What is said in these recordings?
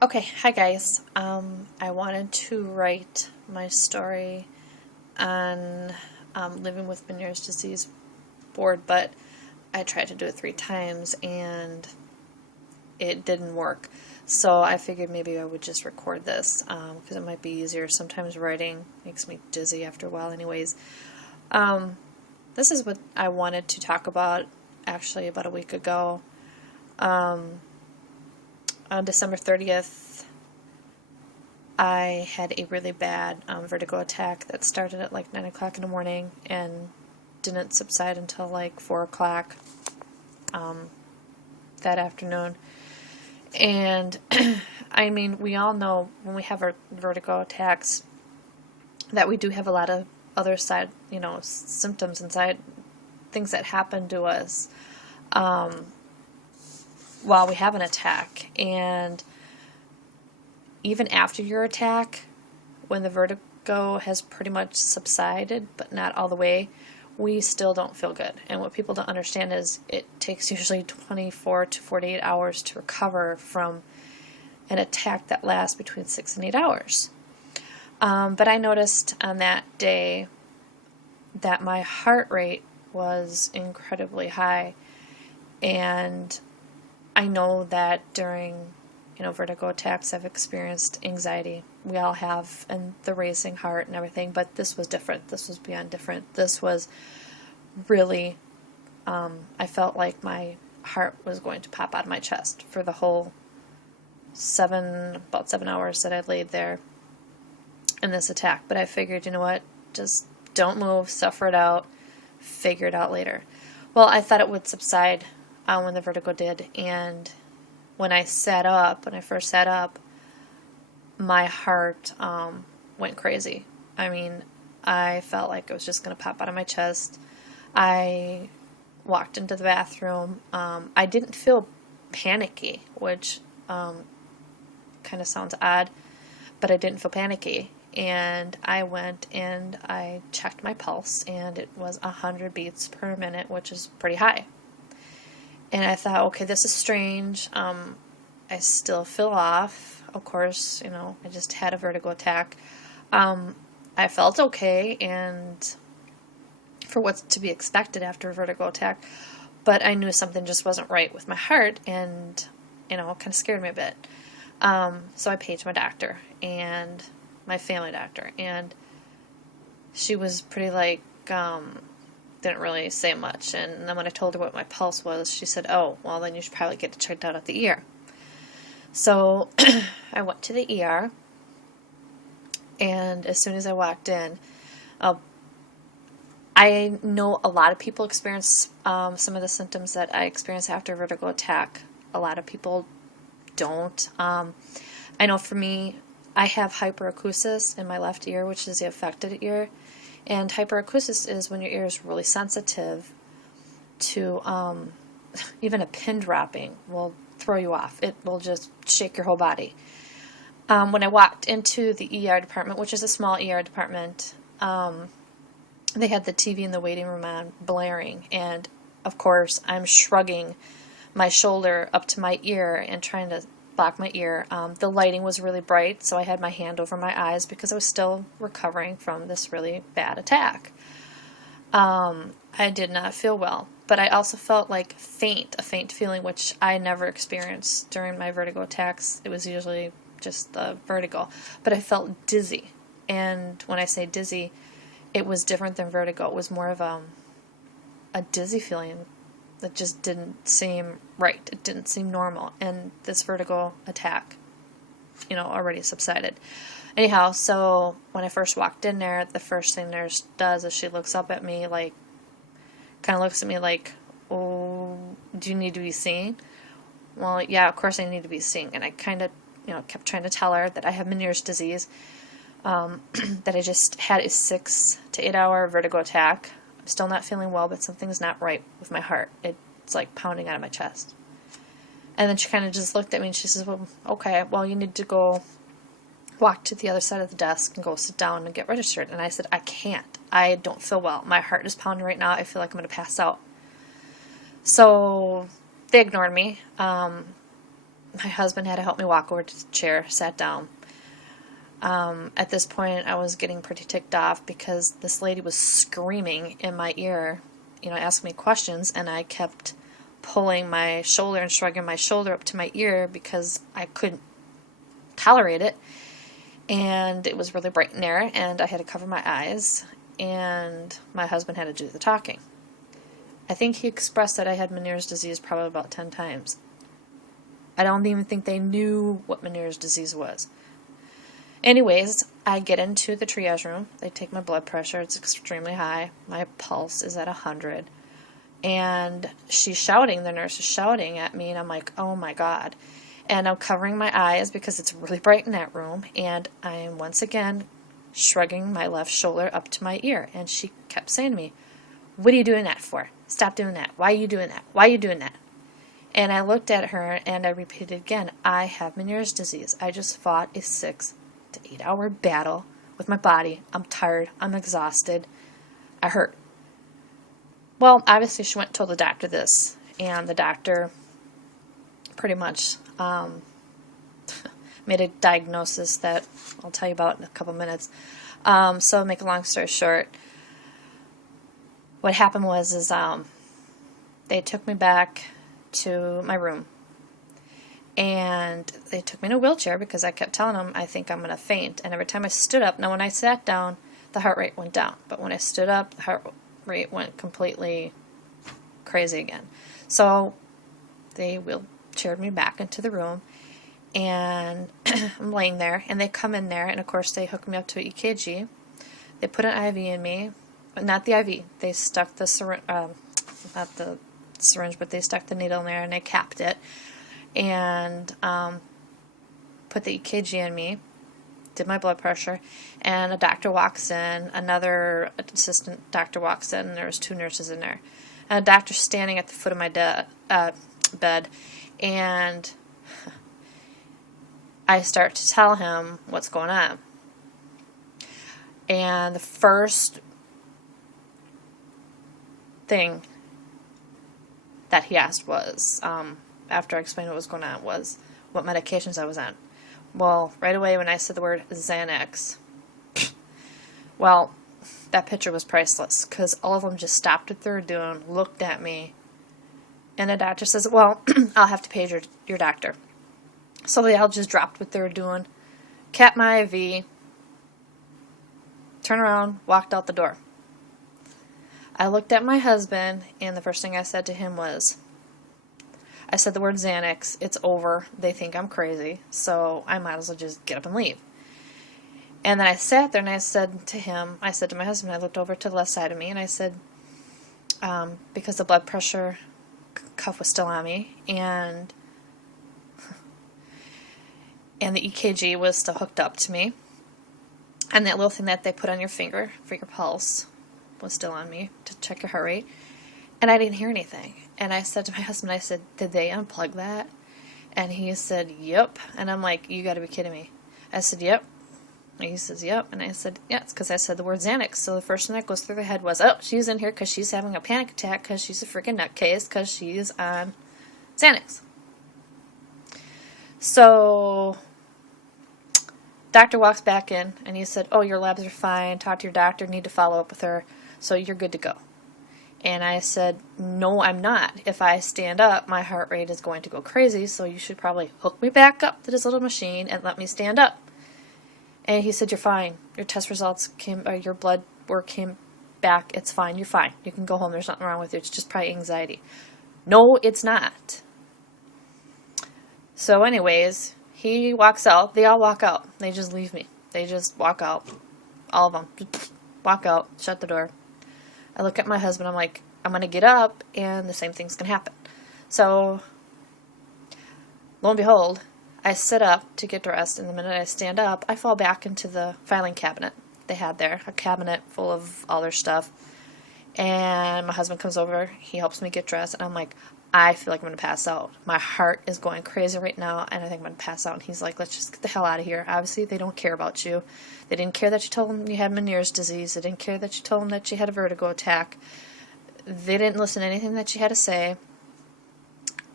Okay, hi guys. I wanted to write my story on living with Meniere's disease board, but I tried to do it 3 times and it didn't work. So I figured maybe I would just record this because it might be easier. Sometimes writing makes me dizzy after a while, anyways. Um, this is what I wanted to talk about actually about a week ago. Um, on December 30th, I had a really bad vertigo attack that started at like 9 o'clock in the morning and didn't subside until like 4 o'clock that afternoon. And I mean, we all know when we have our vertigo attacks that we do have a lot of other side, symptoms inside, things that happen to us while we have an attack. And even after your attack, when the vertigo has pretty much subsided, but not all the way, we still don't feel good. And what people don't understand is it takes usually 24 to 48 hours to recover from an attack that lasts between 6 and 8 hours. But I noticed on that day that my heart rate was incredibly high. And I know that during vertigo attacks, I've experienced anxiety. We all have, and the racing heart and everything, but this was different. This was beyond different. This was really, I felt like my heart was going to pop out of my chest for the whole about 7 hours that I laid there in this attack. But I figured, you know what, just don't move, suffer it out, figure it out later. Well, I thought it would subside when the vertigo did, and when I first sat up, my heart went crazy. I mean, I felt like it was just going to pop out of my chest. I walked into the bathroom. I didn't feel panicky, which kind of sounds odd, but I didn't feel panicky. And I went and I checked my pulse, and it was 100 beats per minute, which is pretty high. And I thought, okay, this is strange. I still feel off. Of course, I just had a vertigo attack. I felt okay, and for what's to be expected after a vertigo attack, but I knew something just wasn't right with my heart, and, it kind of scared me a bit. So I paged my doctor, and my family doctor, and she was pretty didn't really say much. And then when I told her what my pulse was, she said, oh, well, then you should probably get checked out at the ER. So I went to the ER, and as soon as I walked in, I know a lot of people experience some of the symptoms that I experienced after a vertigo attack. A lot of people don't. I know for me, I have hyperacusis in my left ear, which is the affected ear. And hyperacusis is when your ear is really sensitive to even a pin dropping will throw you off. It will just shake your whole body. When I walked into the ER department, which is a small ER department, they had the TV in the waiting room on blaring. And, of course, I'm shrugging my shoulder up to my ear and trying to block my ear. The lighting was really bright, so I had my hand over my eyes because I was still recovering from this really bad attack. I did not feel well, but I also felt like a faint feeling, which I never experienced during my vertigo attacks. It was usually just the vertigo, but I felt dizzy. And when I say dizzy, it was different than vertigo. It was more of a dizzy feeling that just didn't seem right. It didn't seem normal. And this vertigo attack, already subsided. Anyhow, so when I first walked in there, the first thing nurse does is she looks up at me kind of looks at me like, oh, do you need to be seen? Well, yeah, of course I need to be seen. And I kind of, kept trying to tell her that I have Meniere's disease, that I just had a 6 to 8 hour vertigo attack. Still not feeling well, but something's not right with my heart. It's like pounding out of my chest. And then she kind of just looked at me and she says, well, okay, well, you need to go walk to the other side of the desk and go sit down and get registered. And I said, I can't. I don't feel well. My heart is pounding right now. I feel like I'm going to pass out. So they ignored me. my husband had to help me walk over to the chair, sat down. At this point, I was getting pretty ticked off because this lady was screaming in my ear, asking me questions, and I kept pulling my shoulder and shrugging my shoulder up to my ear because I couldn't tolerate it. And it was really bright in there, and I had to cover my eyes, and my husband had to do the talking. I think he expressed that I had Meniere's disease probably about 10 times. I don't even think they knew what Meniere's disease was. Anyways, I get into the triage room. They take my blood pressure. It's extremely high. My pulse is at 100. And she's shouting, the nurse is shouting at me, and I'm like, oh my God. And I'm covering my eyes because it's really bright in that room, and I am once again shrugging my left shoulder up to my ear. And she kept saying to me, what are you doing that for? Stop doing that. Why are you doing that? Why are you doing that? And I looked at her and I repeated again, I have Meniere's disease. I just fought a 6 to 8 hour battle with my body. I'm tired. I'm exhausted. I hurt. Well, obviously she went and told the doctor this, and the doctor pretty much made a diagnosis that I'll tell you about in a couple minutes. So make a long story short, what happened was they took me back to my room, and they took me in a wheelchair because I kept telling them I think I'm going to faint. And every time I stood up, now when I sat down, the heart rate went down, but when I stood up, the heart rate went completely crazy again. So they wheelchaired me back into the room, and I'm laying there, and they come in there, and of course they hooked me up to an EKG. They put an IV in me, but not the IV. They stuck the syringe, not the syringe, but they stuck the needle in there, and they capped it, and put the EKG in me, did my blood pressure, and a doctor walks in, another assistant doctor walks in, and there was 2 nurses in there, and a doctor standing at the foot of my bed, and I start to tell him what's going on. And the first thing that he asked was, after I explained what was going on, was what medications I was on. Well, right away when I said the word Xanax, well, that picture was priceless, because all of them just stopped what they were doing, looked at me, and the doctor says, well, I'll have to page your doctor. So they all just dropped what they were doing, capped my IV, turned around, walked out the door. I looked at my husband, and the first thing I said to him was, I said the word Xanax, it's over, they think I'm crazy, so I might as well just get up and leave. And then I sat there and I said to my husband, I looked over to the left side of me, and I said, because the blood pressure cuff was still on me, and the EKG was still hooked up to me, and that little thing that they put on your finger for your pulse was still on me to check your heart rate, and I didn't hear anything. And I said to my husband, I said, did they unplug that? And he said, yep. And I'm like, you gotta be kidding me. I said, yep. And he says, yep. And I said, yeah, it's because I said the word Xanax. So the first thing that goes through their head was, oh, she's in here because she's having a panic attack because she's a freaking nutcase because she's on Xanax. So doctor walks back in, and he said, oh, your labs are fine, talk to your doctor, need to follow up with her, so you're good to go. And I said, no, I'm not. If I stand up, my heart rate is going to go crazy, so you should probably hook me back up to this little machine and let me stand up. And he said, you're fine. Your test results your blood work came back. It's fine. You're fine. You can go home. There's nothing wrong with you. It's just probably anxiety. No, it's not. So anyways, he walks out. They all walk out. They just leave me. They just walk out. All of them. Just walk out. Shut the door. I look at my husband. I'm like, I'm going to get up, and the same thing's going to happen. So, lo and behold, I sit up to get dressed, and the minute I stand up, I fall back into the filing cabinet they had there, a cabinet full of all their stuff. And my husband comes over. He helps me get dressed, and I'm like, I feel like I'm going to pass out. My heart is going crazy right now, and I think I'm going to pass out. And he's like, let's just get the hell out of here. Obviously, they don't care about you. They didn't care that you told them you had Meniere's disease. They didn't care that you told them that you had a vertigo attack. They didn't listen to anything that you had to say.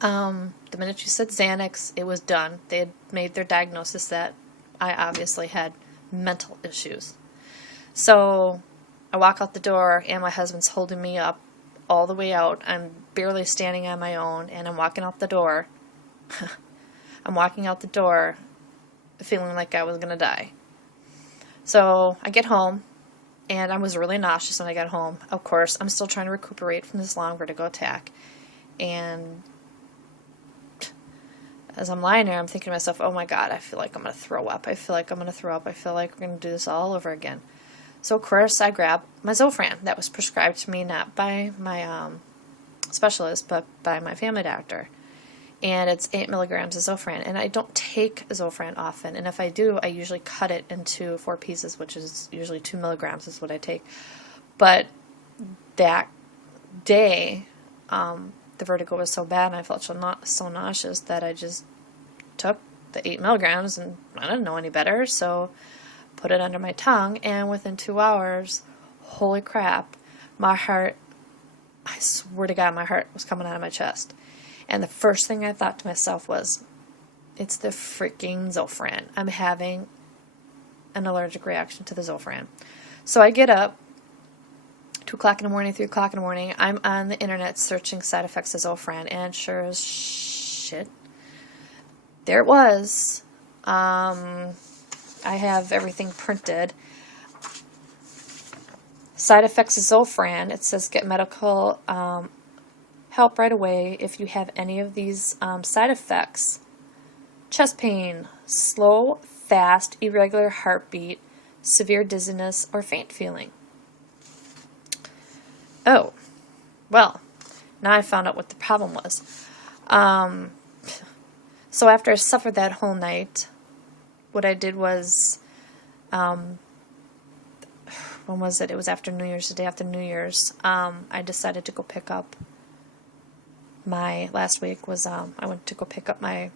The minute you said Xanax, it was done. They had made their diagnosis that I obviously had mental issues. So I walk out the door, and my husband's holding me up all the way out. I'm barely standing on my own, and I'm walking out the door. I'm walking out the door feeling like I was going to die. So I get home, and I was really nauseous when I got home. Of course, I'm still trying to recuperate from this long vertigo attack. And as I'm lying there, I'm thinking to myself, oh my God, I feel like I'm going to throw up. I feel like I'm going to throw up. I feel like we're going to do this all over again. So, of course, I grab my Zofran that was prescribed to me not by my specialist, but by my family doctor. And it's 8 milligrams of Zofran. And I don't take Zofran often. And if I do, I usually cut it into 4 pieces, which is usually 2 milligrams is what I take. But that day, the vertigo was so bad and I felt so nauseous that I just took the 8 milligrams, and I didn't know any better, so put it under my tongue, and within 2 hours, holy crap, my heart, I swear to God, my heart was coming out of my chest. And the first thing I thought to myself was, it's the freaking Zofran. I'm having an allergic reaction to the Zofran. So I get up, 2 o'clock in the morning, 3 o'clock in the morning, I'm on the internet searching side effects of Zofran, and sure as shit, there it was. I have everything printed. Side effects of Zofran. It says get medical help right away if you have any of these side effects. Chest pain, slow, fast, irregular heartbeat, severe dizziness, or faint feeling. Oh, well, now I found out what the problem was. So after I suffered that whole night, what I did was, when was it? It was after New Year's, the day after New Year's. I decided to go pick up last week was, I went to go pick up my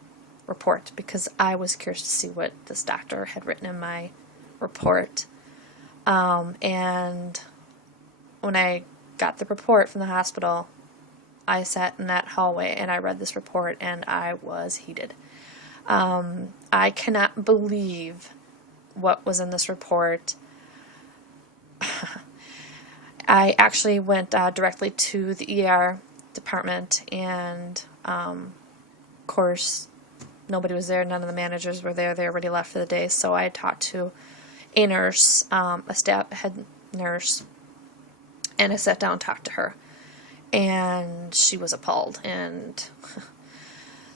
report because I was curious to see what this doctor had written in my report. And when I got the report from the hospital, I sat in that hallway and I read this report and I was heated. I cannot believe what was in this report. I actually went directly to the ER department, and of course nobody was there. None of the managers were there. They already left for the day. So I talked to a nurse, a staff head nurse, and I sat down and talked to her, and she was appalled. And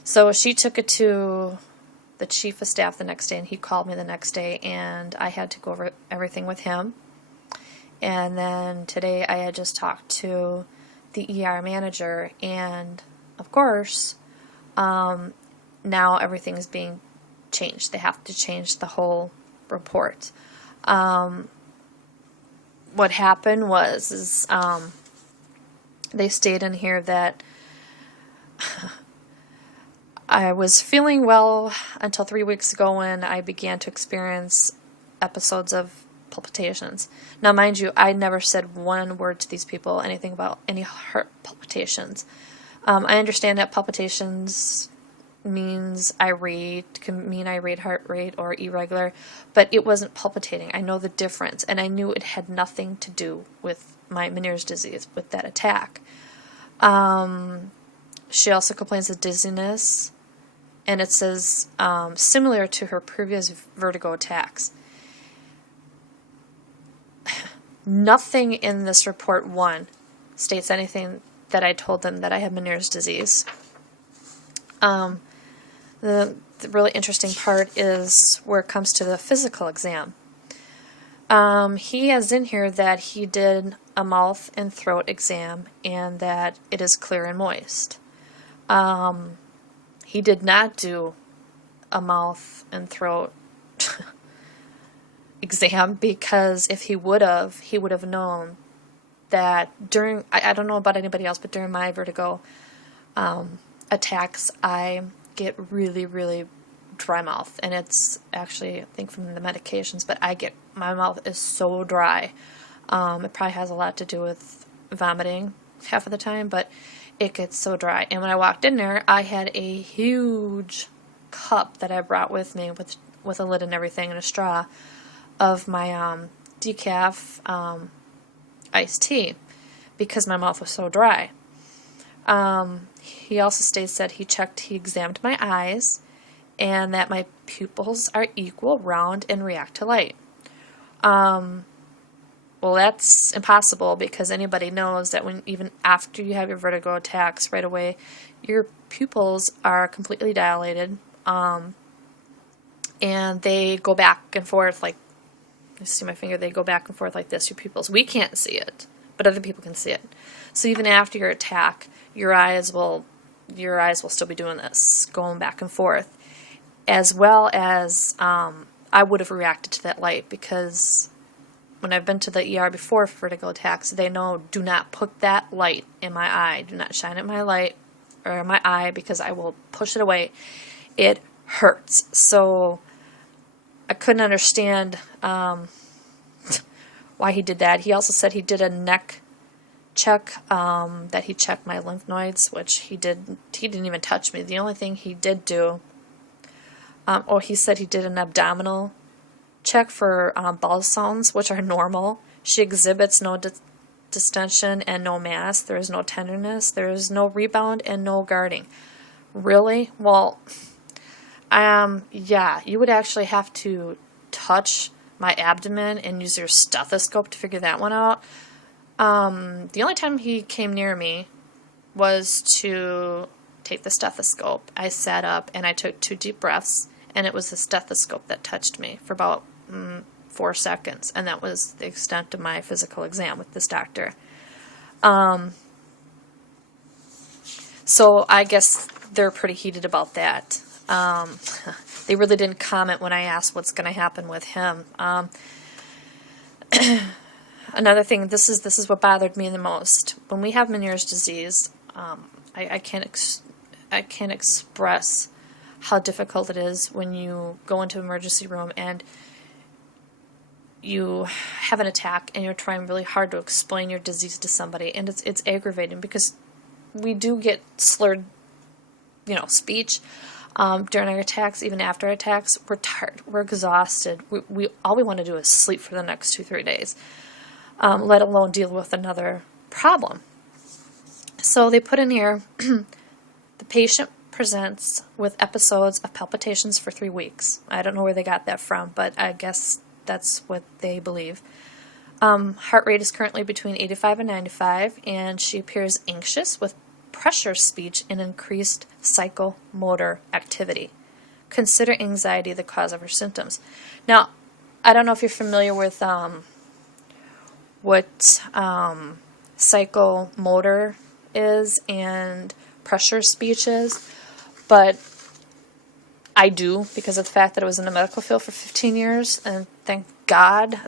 so she took it to the chief of staff the next day, and he called me the next day, and I had to go over everything with him. And then today I had just talked to the ER manager, and of course, now everything is being changed. They have to change the whole report. What happened was they stated in here that I was feeling well until 3 weeks ago when I began to experience episodes of palpitations. Now, mind you, I never said one word to these people, anything about any heart palpitations. I understand that palpitations means irate, can mean irate heart rate or irregular, but it wasn't palpitating. I know the difference, and I knew it had nothing to do with my Meniere's disease, with that attack. She also complains of dizziness, and it says similar to her previous vertigo attacks. Nothing in this report, one, states anything that I told them that I have Meniere's disease. The really interesting part is where it comes to the physical exam. He has in here that he did a mouth and throat exam and that it is clear and moist. He did not do a mouth and throat exam, because if he would have known that during, I don't know about anybody else, but during my vertigo attacks, I get really, really dry mouth. And it's actually, I think, from the medications, but my mouth is so dry. It probably has a lot to do with vomiting half of the time, but it gets so dry. And when I walked in there, I had a huge cup that I brought with me with a lid and everything and a straw of my decaf iced tea because my mouth was so dry. He also states that he examined my eyes and that my pupils are equal, round, and react to light. Well, that's impossible because anybody knows that even after you have your vertigo attacks right away, your pupils are completely dilated, and they go back and forth like, you see my finger, they go back and forth like this, your pupils. We can't see it, but other people can see it. So even after your attack, your eyes will still be doing this, going back and forth, as well as I would have reacted to that light because when I've been to the ER before for vertigo attacks, they know, do not put that light in my eye. Do not shine at my light or my eye because I will push it away. It hurts. So I couldn't understand why he did that. He also said he did a neck check, that he checked my lymph nodes, which he didn't even touch me. The only thing he did do, he said he did an abdominal check for ball sounds, which are normal. She exhibits no distension and no mass. There is no tenderness. There is no rebound and no guarding. Really? Well, yeah, you would actually have to touch my abdomen and use your stethoscope to figure that one out. The only time he came near me was to take the stethoscope. I sat up and I took 2 deep breaths, and it was the stethoscope that touched me for about 4 seconds, and that was the extent of my physical exam with this doctor. So I guess they're pretty heated about that. They really didn't comment when I asked what's going to happen with him. Another thing, this is what bothered me the most. When we have Meniere's disease, I can't express how difficult it is when you go into an emergency room and you have an attack and you're trying really hard to explain your disease to somebody, and it's aggravating because we do get slurred, speech during our attacks. Even after attacks, we're tired, we're exhausted. We all we want to do is sleep for the next 2-3 days, let alone deal with another problem. So they put in here, the patient presents with episodes of palpitations for 3 weeks. I don't know where they got that from, but I guess that's what they believe. Heart rate is currently between 85 and 95, and she appears anxious with pressure speech and increased psychomotor activity. Consider anxiety the cause of her symptoms. Now, I don't know if you're familiar with what psychomotor is and pressure speech is, but I do because of the fact that I was in the medical field for 15 years, and thank God